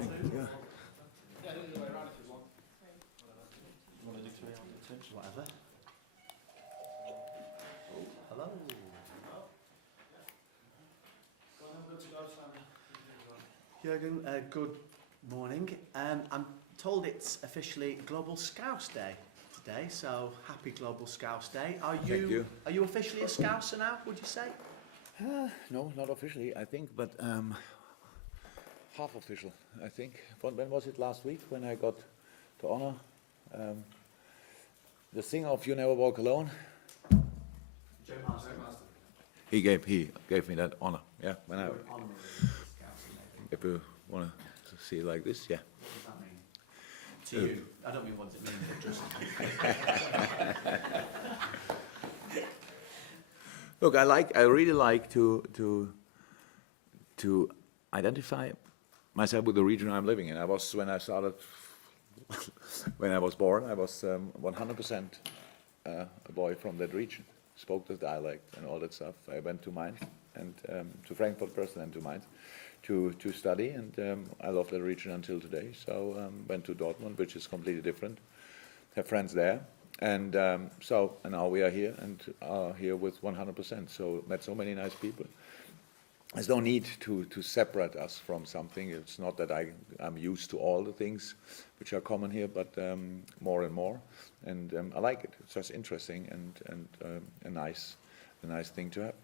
Thank you. Whatever. Oh, hello. Jurgen, good morning. I'm told it's officially Global Scouse Day today, so happy Global Scouse Day. Thank you. Are you officially a Scouser now, would you say? No, not officially, I think, but half official, I think. When was it last week when I got the honor? The singer of You Never Walk Alone. He gave me that honor. Yeah, when I. If you want to see it like this, yeah. What does that mean? To you? I don't mean what does it mean, but just. Look, I really like to identify myself with the region I'm living in. When I started, when I was born, I was 100% a boy from that region. Spoke the dialect and all that stuff. I went to Mainz and to Frankfurt first, and then to Mainz to study, and I love that region until today. So went to Dortmund, which is completely different. Have friends there. And and now we are here and are here with 100%. So met so many nice people. There's no need to separate us from something. It's not that I'm used to all the things which are common here, but more and more. And I like it. It's just interesting and a nice thing to have.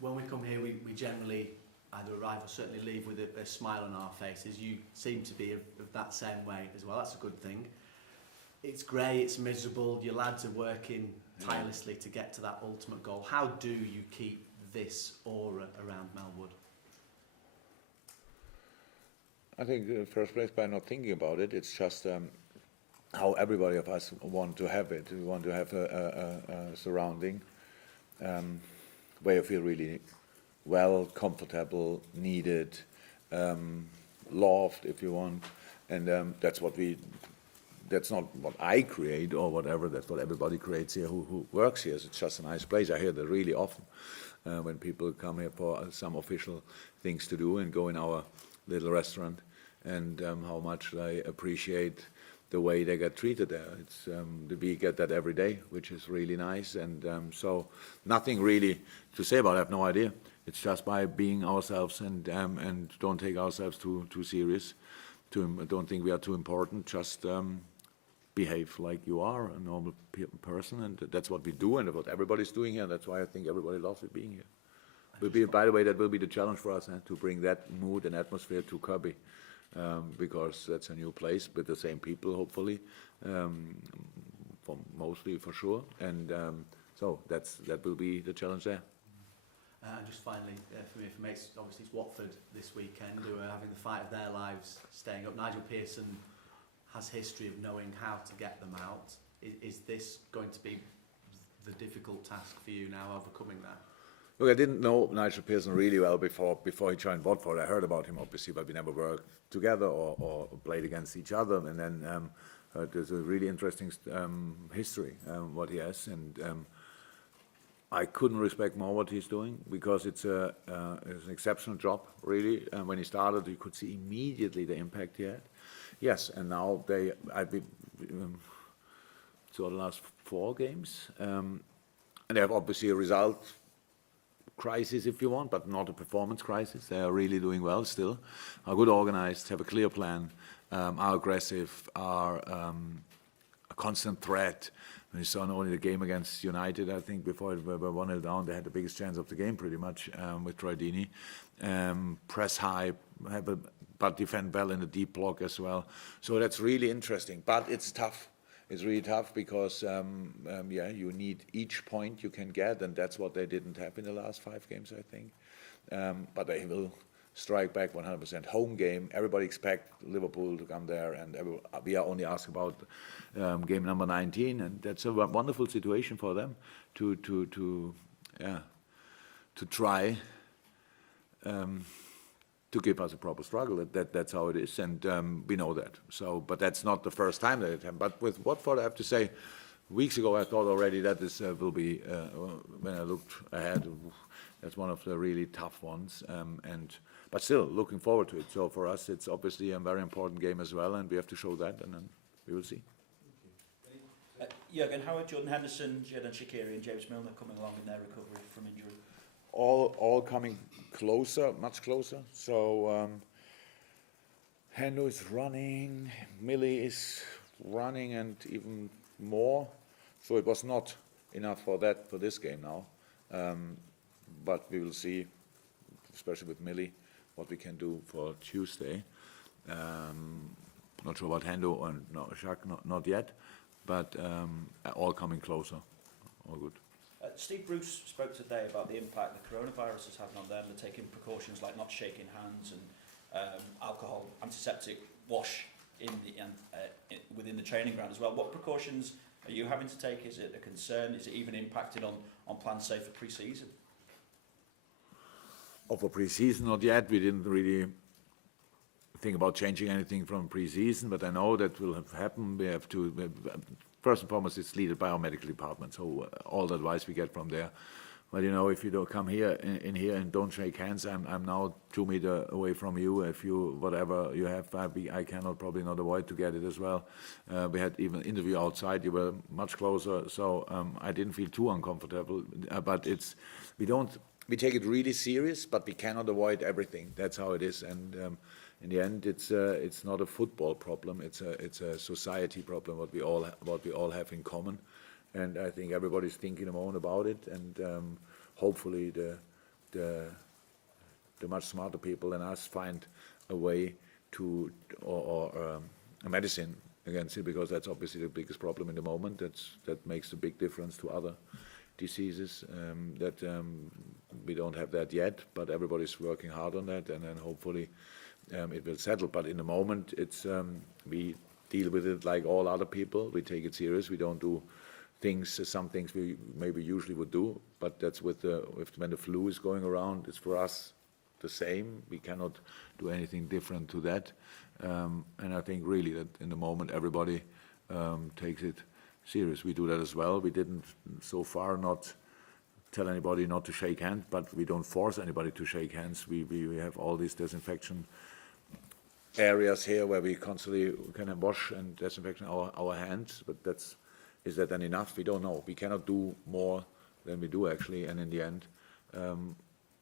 When we come here, we generally either arrive or certainly leave with a smile on our faces. You seem to be of that same way as well. That's a good thing. It's grey, it's miserable, your lads are working tirelessly to get to that ultimate goal. How do you keep this aura around Melwood? I think in the first place by not thinking about it. It's just how everybody of us want to have it. We want to have a surrounding where you feel really well, comfortable, needed, loved if you want. And that's what that's not what I create or whatever, that's what everybody creates here who works here. It's just a nice place. I hear that really often when people come here for some official things to do and go in our little restaurant, and how much they appreciate the way they get treated there. We get that every day, which is really nice. And so nothing really to say about it. I have no idea. It's just by being ourselves and don't take ourselves too serious. Don't think we are too important. Just behave like you are a normal person, and that's what we do and what everybody's doing here. And that's why I think everybody loves it being here. By the way, that will be the challenge for us, to bring that mood and atmosphere to Kirby, because that's a new place with the same people, hopefully, mostly for sure. And so that will be the challenge there. And just finally, for me, obviously it's Watford this weekend who are having the fight of their lives staying up. Nigel Pearson has history of knowing how to get them out. Is this going to be the difficult task for you now, overcoming that? Look, I didn't know Nigel Pearson really well before he joined Watford. I heard about him, obviously, but we never worked together or played against each other. And then there's a really interesting history, what he has. And I couldn't respect more what he's doing, because it's an exceptional job, really. When he started, you could see immediately the impact he had. Yes, and now I've been to the last 4 games, and they have obviously a result crisis, if you want, but not a performance crisis. They are really doing well still, are good organized, have a clear plan, are aggressive, are a constant threat. When you saw not only the game against United, I think before it were 1-0 down, they had the biggest chance of the game pretty much with Troy Deeney. Press high, but defend well in the deep block as well. So that's really interesting, but it's tough. It's really tough because, you need each point you can get, and that's what they didn't have in the last 5 games, I think. But they will strike back 100%. Home game, everybody expect Liverpool to come there, and we are only asked about game number 19, and that's a wonderful situation for them to try to give us a proper struggle. That's how it is, and we know that. So, but that's not the first time that it happened. But with Watford, I have to say, weeks ago I thought already that this will be, when I looked ahead, that's one of the really tough ones. but still looking forward to it. So for us, it's obviously a very important game as well, and we have to show that, and then we will see. Jurgen, how are Jordan Henderson, Xherdan Shaqiri and James Milner coming along in their recovery from injury? All coming closer, much closer. So Hendo is running, Millie is running, and even more. So it was not enough for this game now. But we will see, especially with Millie, what we can do for Tuesday. Not sure about Hendo and no, Shaq, not yet, but all coming closer. All good. Steve Bruce spoke today about the impact the coronavirus is having on them. They're taking precautions like not shaking hands and alcohol, antiseptic wash within the training ground as well. What precautions are you having to take? Is it a concern? Is it even impacting on plans, say, for pre-season? For pre-season, not yet. We didn't really think about changing anything from pre-season, but I know that will have happened. We have to, first and foremost, it's led by our medical department, so all the advice we get from there. But you know, if you don't come here in here and don't shake hands, I'm now 2 meters away from you. If you whatever you have, I cannot probably not avoid to get it as well. We had even interview outside. You were much closer, so I didn't feel too uncomfortable. But we take it really serious, but we cannot avoid everything. That's how it is, and in the end, it's not a football problem. It's a society problem. What we all have in common. And I think everybody's thinking a moment about it, and hopefully the much smarter people than us find a way to or a medicine against it, because that's obviously the biggest problem in the moment. That makes a big difference to other diseases. We don't have that yet, but everybody's working hard on that, and then hopefully it will settle. But in the moment, it's we deal with it like all other people. We take it serious. We don't do some things we maybe usually would do, but that's when the flu is going around. It's for us the same. We cannot do anything different to that, and I think really that in the moment everybody takes it serious. We do that as well. We didn't so far not tell anybody not to shake hands, but we don't force anybody to shake hands. We have all these disinfection areas here where we constantly can wash and disinfect our hands, but is that then enough? We don't know. We cannot do more than we do actually, and in the end,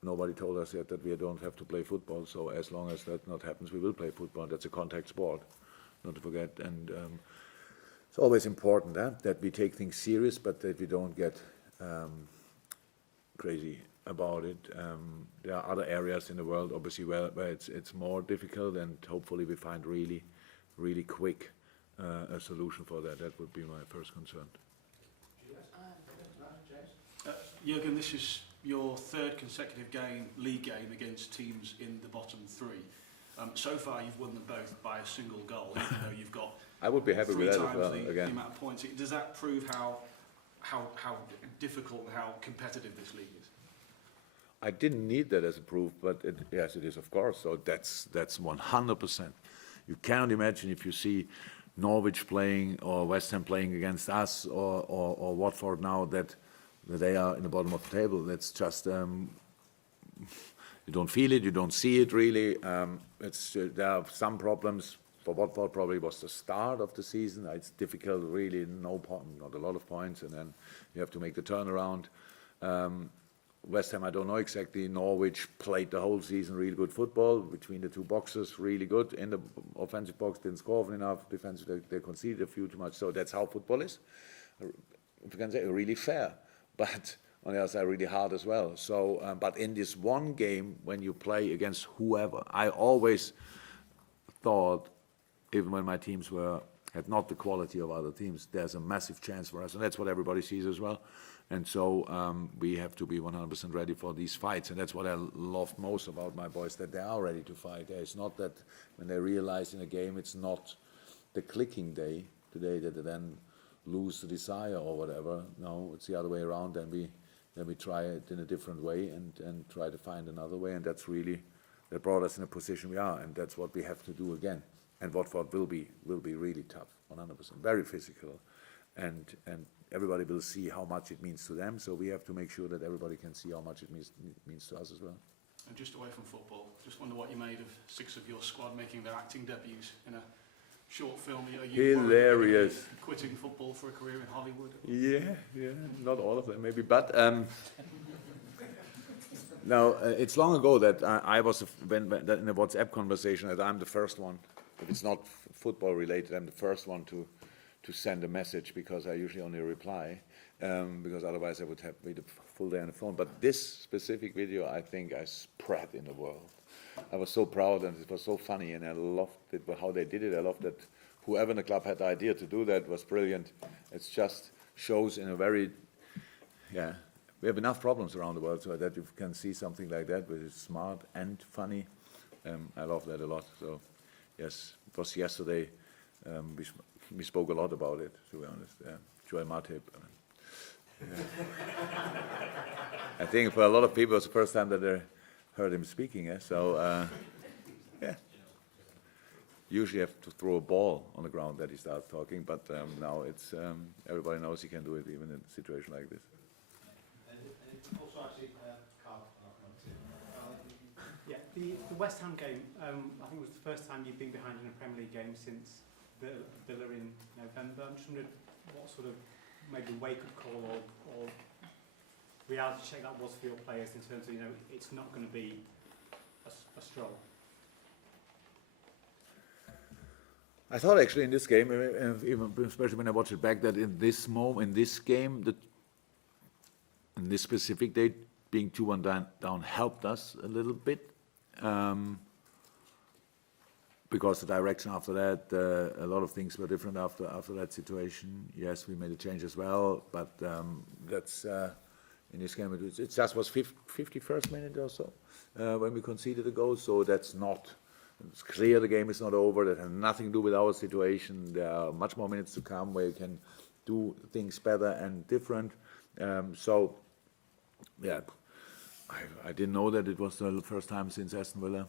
nobody told us yet that we don't have to play football. So as long as that not happens, we will play football. That's a contact sport, not to forget. And it's always important that we take things serious, but that we don't get crazy about it. There are other areas in the world, obviously, where it's more difficult, and hopefully we find really, really quick a solution for that. That would be my first concern. Jurgen, this is your third consecutive league game against teams in the bottom three. So far, you've won them both by a single goal, even though you've got I would be happy with that as well. the Again, amount of points. Does that prove how difficult and how competitive this league is? I didn't need that as a proof, but yes, it is, of course. So that's 100%. You cannot imagine if you see Norwich playing or West Ham playing against us or Watford now that they are in the bottom of the table. That's just you don't feel it, you don't see it really. There are some problems. For Watford, probably was the start of the season. It's difficult, really, not a lot of points, and then you have to make the turnaround. West Ham, I don't know exactly. Norwich played the whole season really good football between the two boxes, really good. In the offensive box, didn't score often enough. Defensive, they conceded a few too much. So that's how football is. If you can say, really fair, but on the other side, really hard as well. So, but in this one game, when you play against whoever, I always thought, even when my teams had not the quality of other teams, there's a massive chance for us, and that's what everybody sees as well. And so we have to be 100% ready for these fights, and that's what I love most about my boys, that they are ready to fight. It's not that when they realize in a game, it's not the clicking day today that they then lose the desire or whatever. No, it's the other way around, and we try it in a different way and try to find another way, and that brought us in a position we are, and that's what we have to do again. And Watford will be really tough, 100%, very physical, and everybody will see how much it means to them. So we have to make sure that everybody can see how much it means to us as well. And just away from football, just wonder what you made of 6 of your squad making their acting debuts in a short film. Are you Hilarious. quitting football for a career in Hollywood? Yeah, not all of them maybe, but no, it's long ago that I was in a WhatsApp conversation that I'm the first one. If it's not football related, I'm the first one to send a message because I usually only reply because otherwise I would have been the full day on the phone. But this specific video, I think I spread in the world. I was so proud and it was so funny and I loved it, how they did it. I loved that whoever in the club had the idea to do that was brilliant. It just shows in a very, we have enough problems around the world so that you can see something like that which is smart and funny. I love that a lot. So yes, it was yesterday. We spoke a lot about it, to be honest. Joel Matip. I think for a lot of people it was the first time that they heard him speaking. So usually you have to throw a ball on the ground that he starts talking, but now it's everybody knows he can do it even in a situation like this. Also, actually, yeah, the West Ham game, I think it was the first time you've been behind in a Premier League game since Villa in November. I'm just wondering what sort of maybe wake-up call or reality check that was for your players in terms of, it's not going to be a stroll. I thought actually in this game, even especially when I watch it back, that in this moment, in this game, in this specific day, being 2-1 down helped us a little bit. Because the direction after that, a lot of things were different after that situation. Yes, we made a change as well, but that's in this game it just was 51st minute or so when we conceded a goal. So that's not. It's clear the game is not over. That has nothing to do with our situation. There are much more minutes to come where you can do things better and different. So yeah. I didn't know that it was the first time since Aston Villa.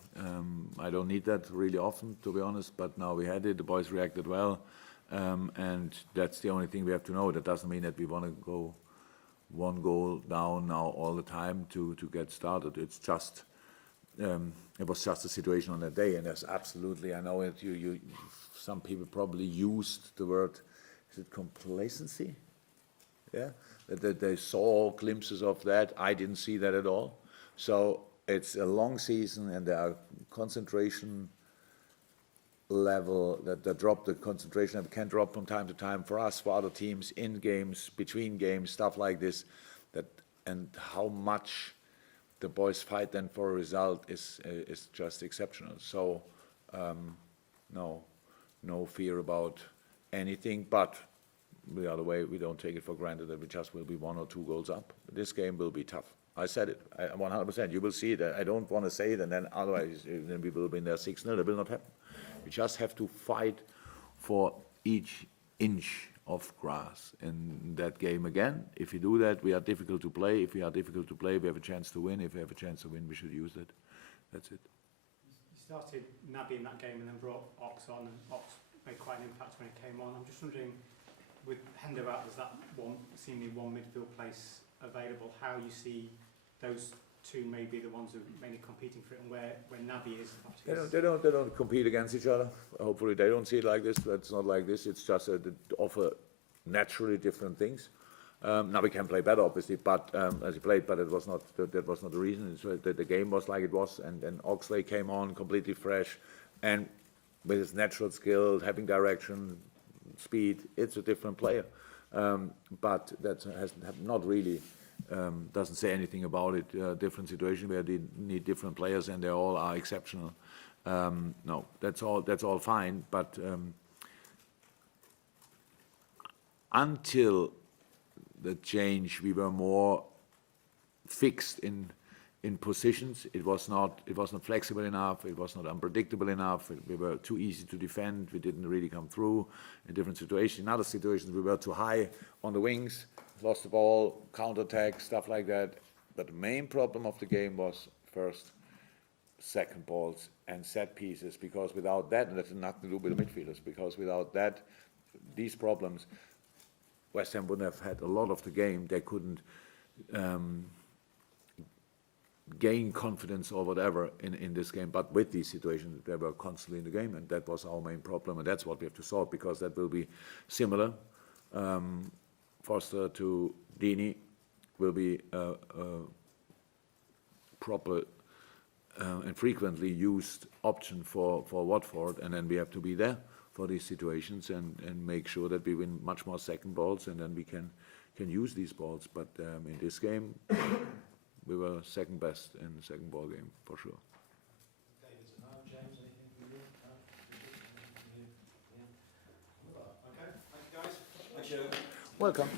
I don't need that really often, to be honest, but now we had it. The boys reacted well, and that's the only thing we have to know. That doesn't mean that we want to go one goal down now all the time to get started. It's just, it was just a situation on that day, and there's absolutely, I know that some people probably used the word, is it complacency? Yeah. That they saw glimpses of that. I didn't see that at all. So it's a long season and there are concentration level that drop, the concentration that can drop from time to time for us, for other teams, in games, between games, stuff like this. And how much the boys fight then for a result is just exceptional. So no fear about anything, but the other way, we don't take it for granted that we just will be 1 or 2 goals up. This game will be tough. I said it, 100%. You will see it. I don't want to say it, and then otherwise, then we will be in there 6-0. It will not happen. We just have to fight for each inch of grass in that game again. If we do that, we are difficult to play. If we are difficult to play, we have a chance to win. If we have a chance to win, we should use it. That's it. You started Naby in that game and then brought Ox on, and Ox made quite an impact when he came on. I'm just wondering, with Hendo out, there's that seemingly one midfield place available. How you see those two may be the ones who are mainly competing for it, and where Naby is. They don't compete against each other. Hopefully they don't see it like this. It's not like this. It's just they offer naturally different things. Now we can play better, obviously, but as he played, but it was not that was not the reason. So the game was like it was, and then Oxley came on completely fresh, and with his natural skill, having direction, speed, it's a different player, but that has not really doesn't say anything about it. Different situation where they need different players, and they all are exceptional. No, that's all fine. But until the change, we were more fixed in positions. It was not flexible enough. It was not unpredictable enough. We were too easy to defend. We didn't really come through in different situations. In other situations, we were too high on the wings, lost the ball, counterattack, stuff like that. But the main problem of the game was first, second balls and set pieces, because without that, and that's nothing to do with the midfielders, because without that, these problems, West Ham wouldn't have had a lot of the game. They couldn't gain confidence or whatever in this game, but with these situations, they were constantly in the game, and that was our main problem, and that's what we have to solve, because that will be similar. Foster to Dini will be a proper and frequently used option for Watford, and then we have to be there for these situations and make sure that we win much more second balls, and then we can use these balls. But in this game, we were second best in the second ball game, for sure. David's at home. James, anything from you? No? Yeah. Okay, thank you guys. Thank you. Welcome.